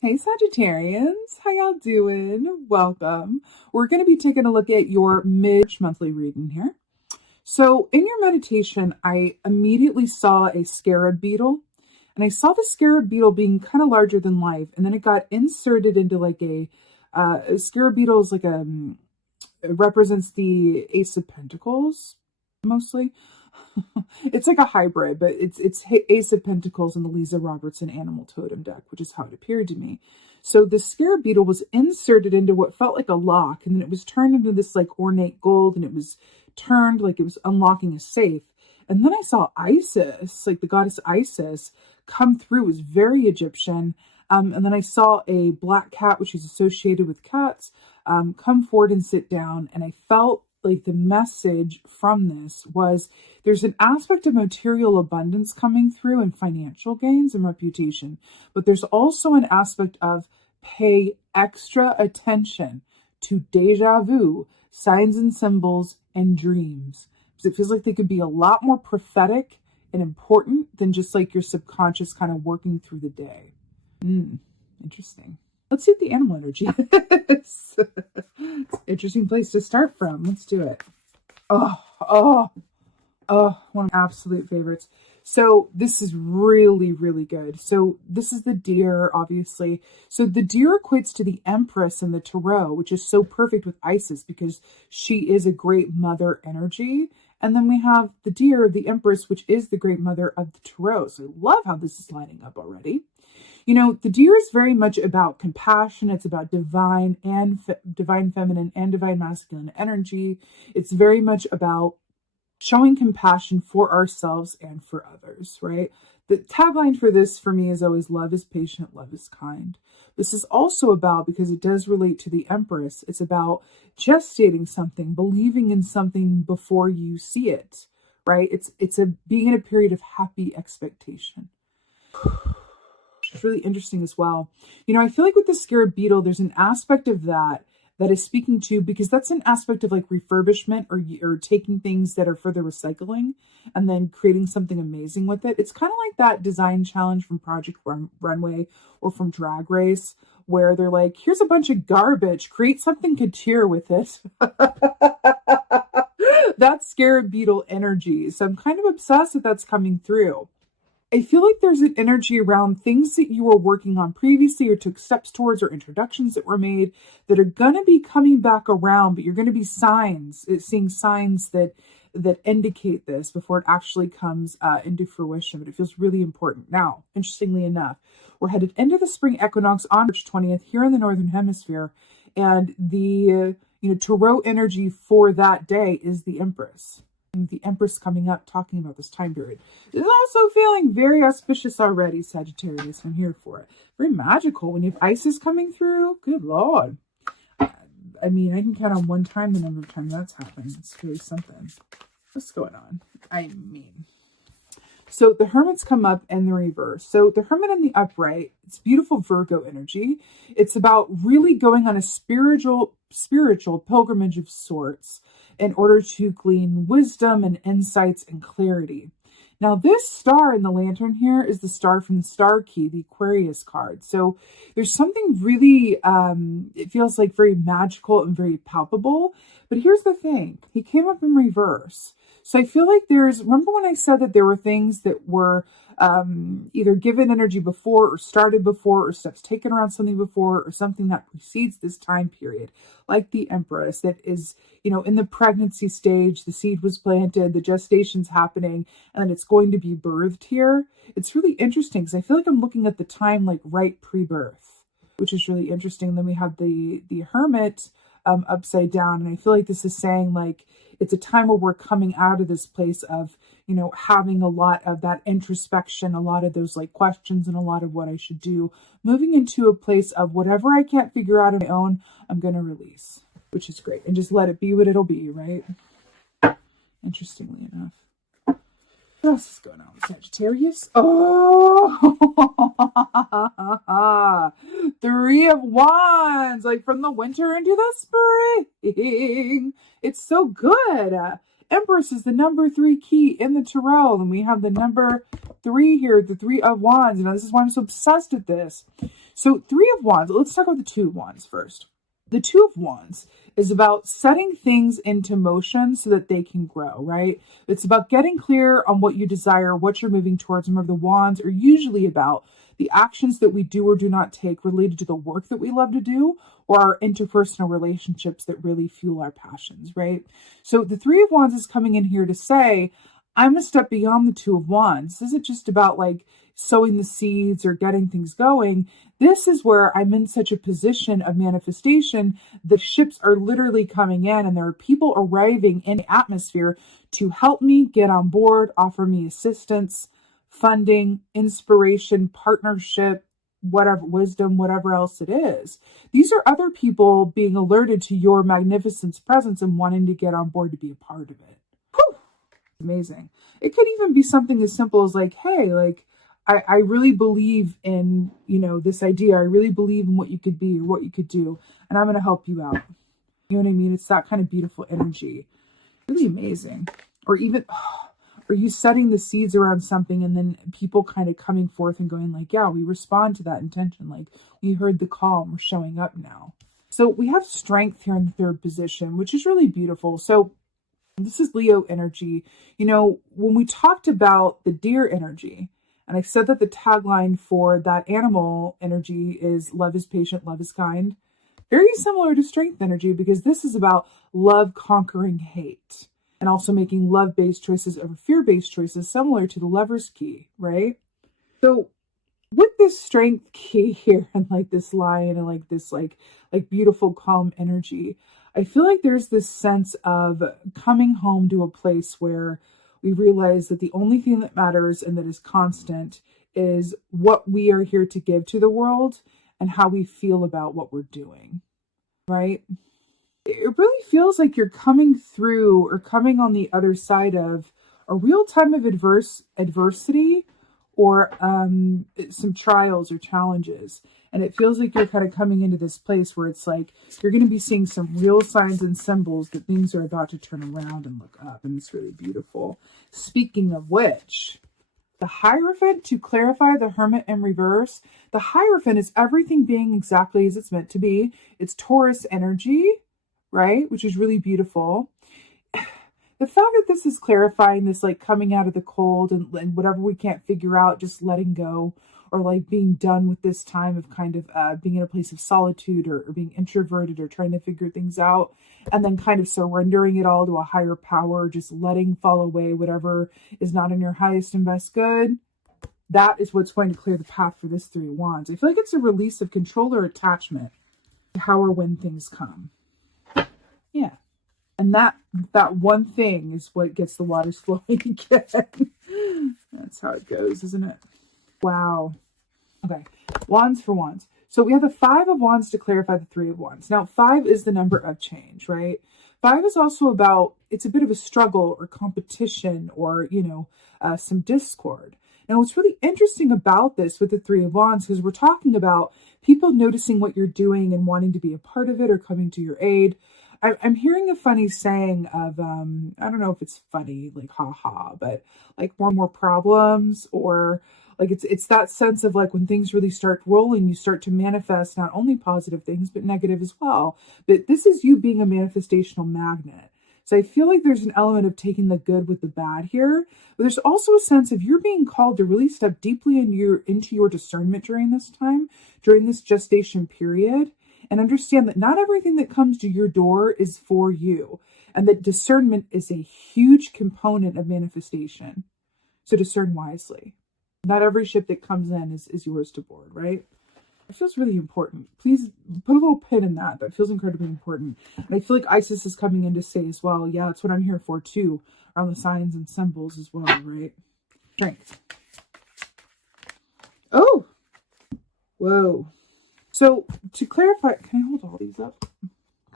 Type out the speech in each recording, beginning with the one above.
Hey Sagittarians, how y'all doing? Welcome. We're going to be taking a look at your mid-monthly reading here. So in your meditation, I immediately saw a scarab beetle, and I saw the scarab beetle being kind of larger than life, and then it got inserted into like a scarab beetle is like it represents the Ace of Pentacles mostly. It's like a hybrid, but it's Ace of Pentacles and the Lisa Robertson Animal Totem deck, which is how it appeared to me. So the scarab beetle was inserted into what felt like a lock, and then it was turned into this like ornate gold, and it was turned like it was unlocking a safe. And then I saw Isis, like the goddess Isis, come through. It was very Egyptian. And then I saw a black cat, which is associated with cats, come forward and sit down. And I felt like the message from this was there's an aspect of material abundance coming through and financial gains and reputation, but there's also an aspect of pay extra attention to deja vu, signs and symbols, and dreams. Because it feels like they could be a lot more prophetic and important than just like your subconscious kind of working through the day. Interesting. Let's see what the animal energy is. Interesting place to start from. Let's do it. Oh, one of my absolute favorites. So this is really, really good. So this is the deer, obviously. So the deer equates to the Empress in the Tarot, which is so perfect with Isis because she is a great mother energy. And then we have the deer, the Empress, which is the great mother of the Tarot. So I love how this is lining up already. You know, the deer is very much about compassion. It's about divine feminine and divine masculine energy. It's very much about showing compassion for ourselves and for others, right? The tagline for this for me is always love is patient, love is kind. This is also about, because it does relate to the Empress, it's about gestating something, believing in something before you see it, right? It's being in a period of happy expectation. It's really interesting as well. You know, I feel like with the scarab beetle, there's an aspect of that is speaking to, because that's an aspect of like refurbishment or taking things that are for the recycling and then creating something amazing with it. It's kind of like that design challenge from Project Runway or from Drag Race, where they're like, here's a bunch of garbage, create something couture with it. That's scarab beetle energy. So I'm kind of obsessed that that's coming through. I feel like there's an energy around things that you were working on previously or took steps towards or introductions that were made that are going to be coming back around, but you're going to be seeing signs that indicate this before it actually comes into fruition. But it feels really important. Now, interestingly enough, we're headed into the spring equinox on March 20th here in the Northern Hemisphere. And the Tarot energy for that day is the Empress. The Empress coming up, talking about this time period. It's also feeling very auspicious already, Sagittarius. I'm here for it. Very magical when you have Isis coming through. Good Lord. I mean, I can count on one time the number of times that's happened. It's really something. What's going on? I mean, so the Hermit's come up and the reverse. So the Hermit in the upright, it's beautiful Virgo energy. It's about really going on a spiritual pilgrimage of sorts in order to glean wisdom and insights and clarity. Now, this star in the lantern here is the star from the Star Key, the Aquarius card. So there's something really, it feels like very magical and very palpable. But here's the thing. He came up in reverse. So I feel like remember when I said that there were things that were either given energy before or started before or steps taken around something before or something that precedes this time period, like the Empress that is, in the pregnancy stage, the seed was planted, the gestation's happening, and then it's going to be birthed here. It's really interesting because I feel like I'm looking at the time like right pre-birth, which is really interesting. Then we have the Hermit upside down, and I feel like this is saying like it's a time where we're coming out of this place of having a lot of that introspection, a lot of those like questions and a lot of what I should do, moving into a place of whatever I can't figure out on my own, I'm going to release, which is great, and just let it be what it'll be, right? Interestingly enough. What else is going on with Sagittarius? Oh, 3 of Wands, like from the winter into the spring. It's so good. Empress is the number 3 key in the Tarot, and we have the number 3 here, the 3 of Wands. And this is why I'm so obsessed with this. So Three of Wands, let's talk about the Two of Wands first. The Two of Wands is about setting things into motion so that they can grow, right? It's about getting clear on what you desire, what you're moving towards. Remember, the Wands are usually about the actions that we do or do not take related to the work that we love to do or our interpersonal relationships that really fuel our passions, right? So the Three of Wands is coming in here to say, I'm a step beyond the Two of Wands. This isn't just about like sowing the seeds or getting things going. This is where I'm in such a position of manifestation. The ships are literally coming in and there are people arriving in the atmosphere to help me get on board, offer me assistance, funding, inspiration, partnership, whatever, wisdom, whatever else it is. These are other people being alerted to your magnificence presence and wanting to get on board to be a part of it. Whew. Amazing. It could even be something as simple as like, hey, like, I really believe in, this idea. I really believe in what you could be or what you could do. And I'm going to help you out. You know what I mean? It's that kind of beautiful energy. Really amazing. Or even, are you setting the seeds around something and then people kind of coming forth and going like, yeah, we respond to that intention. Like we heard the call and we're showing up now. So we have strength here in the third position, which is really beautiful. So this is Leo energy. When we talked about the deer energy, and I said that the tagline for that animal energy is love is patient, love is kind. Very similar to strength energy because this is about love conquering hate and also making love-based choices over fear-based choices, similar to the Lover's Key, right? So with this strength key here and like this lion and like this like beautiful calm energy, I feel like there's this sense of coming home to a place where we realize that the only thing that matters and that is constant is what we are here to give to the world and how we feel about what we're doing, right? It really feels like you're coming through or coming on the other side of a real time of adversity or some trials or challenges. And it feels like you're kind of coming into this place where it's like you're going to be seeing some real signs and symbols that things are about to turn around and look up. And it's really beautiful. Speaking of which, the Hierophant, to clarify the Hermit in reverse, the Hierophant is everything being exactly as it's meant to be. It's Taurus energy, right? Which is really beautiful. The fact that this is clarifying this, like coming out of the cold and whatever we can't figure out, just letting go, or like being done with this time of kind of being in a place of solitude or being introverted or trying to figure things out, and then kind of surrendering it all to a higher power, just letting fall away whatever is not in your highest and best good. That is what's going to clear the path for this Three of Wands. I feel like it's a release of control or attachment to how or when things come. Yeah. And that one thing is what gets the waters flowing again. That's how it goes, isn't it? Wow. Okay. Wands for Wands. So we have the Five of Wands to clarify the Three of Wands. Now, 5 is the number of change, right? 5 is also about, it's a bit of a struggle or competition or, some discord. Now, what's really interesting about this with the Three of Wands, because we're talking about people noticing what you're doing and wanting to be a part of it or coming to your aid. I'm hearing a funny saying of, I don't know if it's funny, like, haha, but like more problems, or like it's that sense of like when things really start rolling, you start to manifest not only positive things, but negative as well. But this is you being a manifestational magnet. So I feel like there's an element of taking the good with the bad here, but there's also a sense of you're being called to really step deeply into your discernment during this time, during this gestation period. And understand that not everything that comes to your door is for you. And that discernment is a huge component of manifestation. So discern wisely. Not every ship that comes in is yours to board, right? It feels really important. Please put a little pin in that. That feels incredibly important. And I feel like Isis is coming in to say as well, yeah, that's what I'm here for too. Around the signs and symbols as well, right? Strength. Oh! Whoa. So to clarify, can I hold all these up?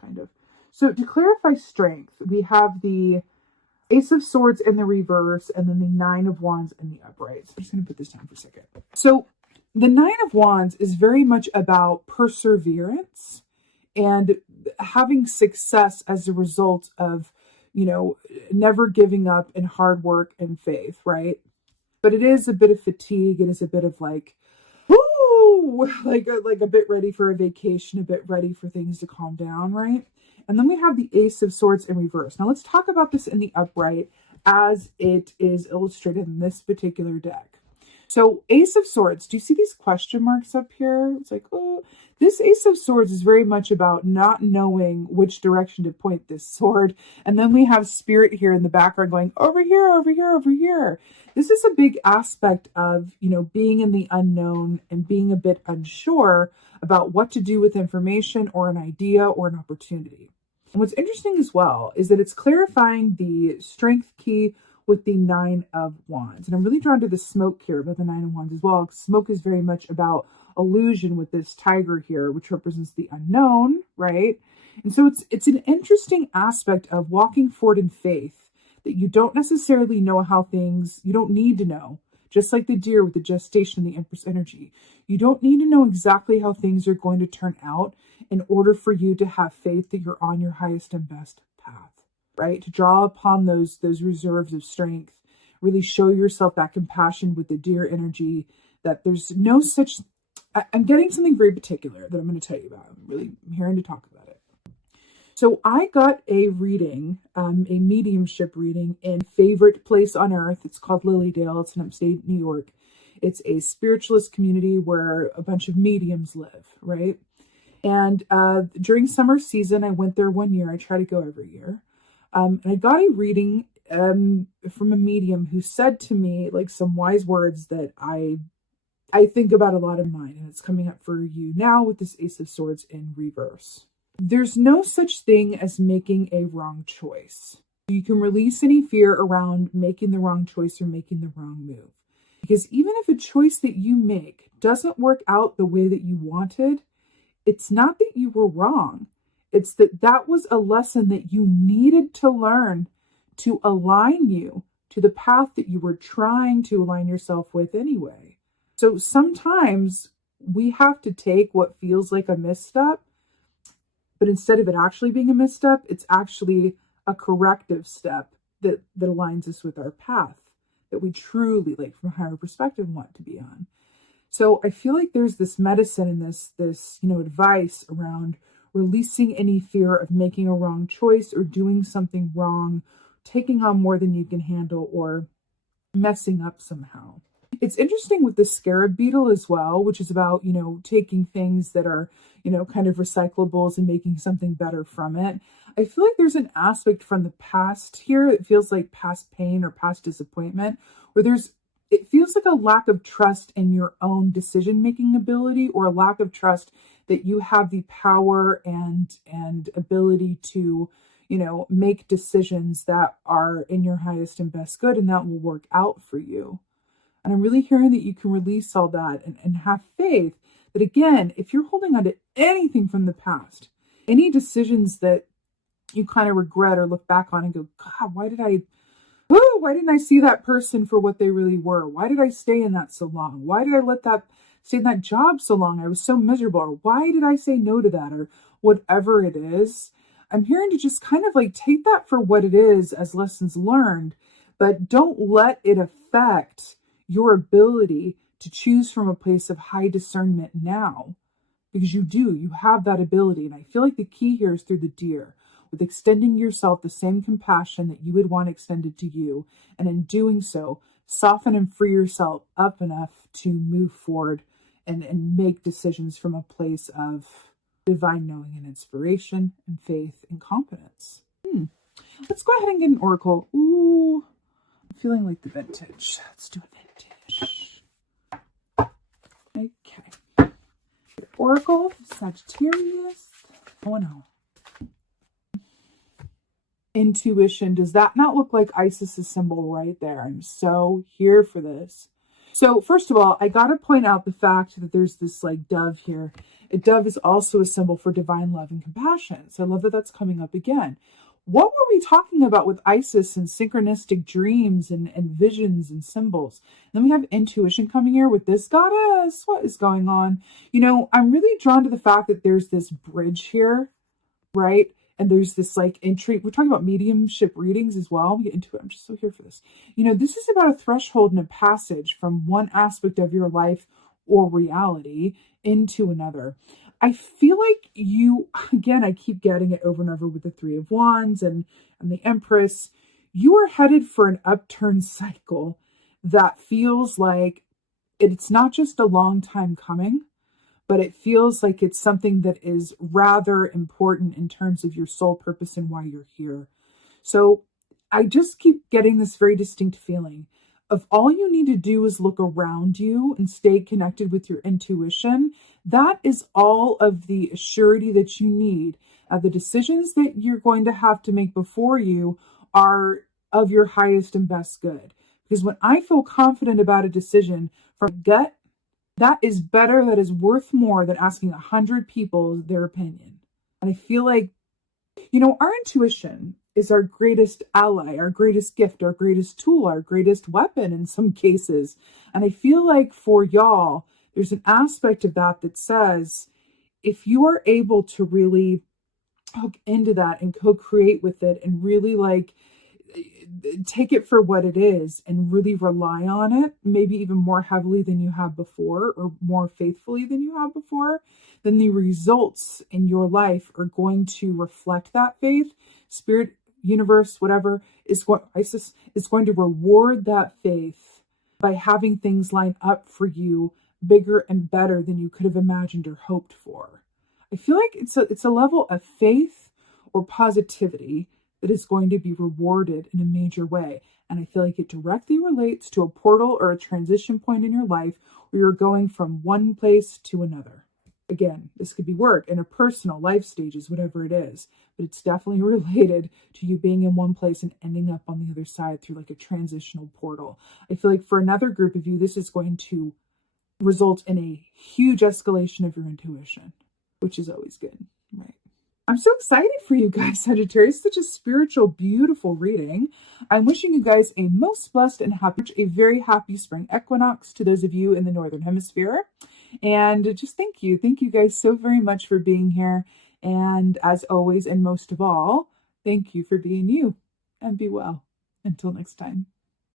Kind of. So to clarify strength, we have the Ace of Swords in the reverse and then the Nine of Wands in the upright. So I'm just going to put this down for a second. So the Nine of Wands is very much about perseverance and having success as a result of, never giving up and hard work and faith, right? But it is a bit of fatigue. It is a bit of like, like a bit ready for a vacation, a bit ready for things to calm down, right? And then we have the Ace of Swords in reverse. Now let's talk about this in the upright as it is illustrated in this particular deck. So Ace of Swords, do you see these question marks up here? It's like, oh, this Ace of Swords is very much about not knowing which direction to point this sword. And then we have Spirit here in the background going, over here, over here, over here. This is a big aspect of, being in the unknown and being a bit unsure about what to do with information or an idea or an opportunity. And what's interesting as well is that it's clarifying the strength key with the Nine of Wands. And I'm really drawn to the smoke here about the Nine of Wands as well. Smoke is very much about illusion with this tiger here, which represents the unknown, right? And so it's an interesting aspect of walking forward in faith that you don't necessarily know how things, you don't need to know. Just like the deer with the gestation and the Empress energy. You don't need to know exactly how things are going to turn out in order for you to have faith that you're on your highest and best path. Right? To draw upon those reserves of strength, really show yourself that compassion with the deer energy, that there's no such, I'm getting something very particular that I'm going to tell you about. I'm really hearing to talk about it. So I got a reading, a mediumship reading in Favorite Place on Earth. It's called Lilydale. It's in upstate New York. It's a spiritualist community where a bunch of mediums live, right? And during summer season, I went there one year. I try to go every year. And I got a reading from a medium who said to me like some wise words that I think about a lot of mine, and it's coming up for you now with this Ace of Swords in reverse. There's no such thing as making a wrong choice. You can release any fear around making the wrong choice or making the wrong move. Because even if a choice that you make doesn't work out the way that you wanted, it's not that you were wrong. It's that was a lesson that you needed to learn to align you to the path that you were trying to align yourself with anyway. So sometimes we have to take what feels like a misstep, but instead of it actually being a misstep, it's actually a corrective step that aligns us with our path that we truly, like from a higher perspective, want to be on. So I feel like there's this medicine and this advice around releasing any fear of making a wrong choice or doing something wrong, taking on more than you can handle, or messing up somehow. It's interesting with the scarab beetle as well, which is about, taking things that are, kind of recyclables and making something better from it. I feel like there's an aspect from the past here. It feels like past pain or past disappointment, where it feels like a lack of trust in your own decision-making ability, or a lack of trust that you have the power and ability to, make decisions that are in your highest and best good, and that will work out for you. And I'm really hearing that you can release all that and have faith that, again, if you're holding on to anything from the past, any decisions that you kind of regret or look back on and go, God, why didn't I see that person for what they really were? Why did I stay in that so long? Why did I stay in that job so long? I was so miserable. Or why did I say no to that? Or whatever it is. I'm hearing to just kind of like take that for what it is as lessons learned, but don't let it affect your ability to choose from a place of high discernment now, because you have that ability. And I feel like the key here is through the deer, with extending yourself the same compassion that you would want extended to you. And in doing so, soften and free yourself up enough to move forward and make decisions from a place of divine knowing and inspiration and faith and confidence. Let's go ahead and get an oracle. Ooh, I'm feeling like the vintage. Let's do a vintage. Okay. Oracle, Sagittarius. Oh no. Intuition. Does that not look like Isis's symbol right there? I'm so here for this. So first of all, I got to point out the fact that there's this like dove here. A dove is also a symbol for divine love and compassion. So I love that that's coming up again. What were we talking about with Isis and synchronistic dreams and visions and symbols? And then we have intuition coming here with this goddess. What is going on? I'm really drawn to the fact that there's this bridge here, right? And there's this like entry. We're talking about mediumship readings as well. We get into it. I'm just so here for this. This is about a threshold and a passage from one aspect of your life or reality into another. I feel like you, again, I keep getting it over and over with the Three of Wands and the Empress. You are headed for an upturn cycle that feels like it's not just a long time coming, but it feels like it's something that is rather important in terms of your soul purpose and why you're here. So I just keep getting this very distinct feeling of all you need to do is look around you and stay connected with your intuition. That is all of the surety that you need. The decisions that you're going to have to make before you are of your highest and best good. Because when I feel confident about a decision from gut, that is better, that is worth more than asking 100 people their opinion. And I feel like, our intuition is our greatest ally, our greatest gift, our greatest tool, our greatest weapon in some cases. And I feel like for y'all, there's an aspect of that that says, if you are able to really hook into that and co-create with it and really take it for what it is and really rely on it, maybe even more heavily than you have before or more faithfully than you have before, then the results in your life are going to reflect that faith. Spirit, universe, whatever, Isis is going to reward that faith by having things line up for you bigger and better than you could have imagined or hoped for. I feel like it's a level of faith or positivity that is going to be rewarded in a major way. And I feel like it directly relates to a portal or a transition point in your life where you're going from one place to another. Again, this could be work, interpersonal, life stages, whatever it is, but it's definitely related to you being in one place and ending up on the other side through like a transitional portal. I feel like for another group of you, this is going to result in a huge escalation of your intuition, which is always good, right? I'm so excited for you guys, Sagittarius. Such a spiritual, beautiful reading. I'm wishing you guys a most blessed and a very happy spring equinox to those of you in the Northern Hemisphere. And just thank you. Thank you guys so very much for being here. And as always, and most of all, thank you for being you. And be well. Until next time.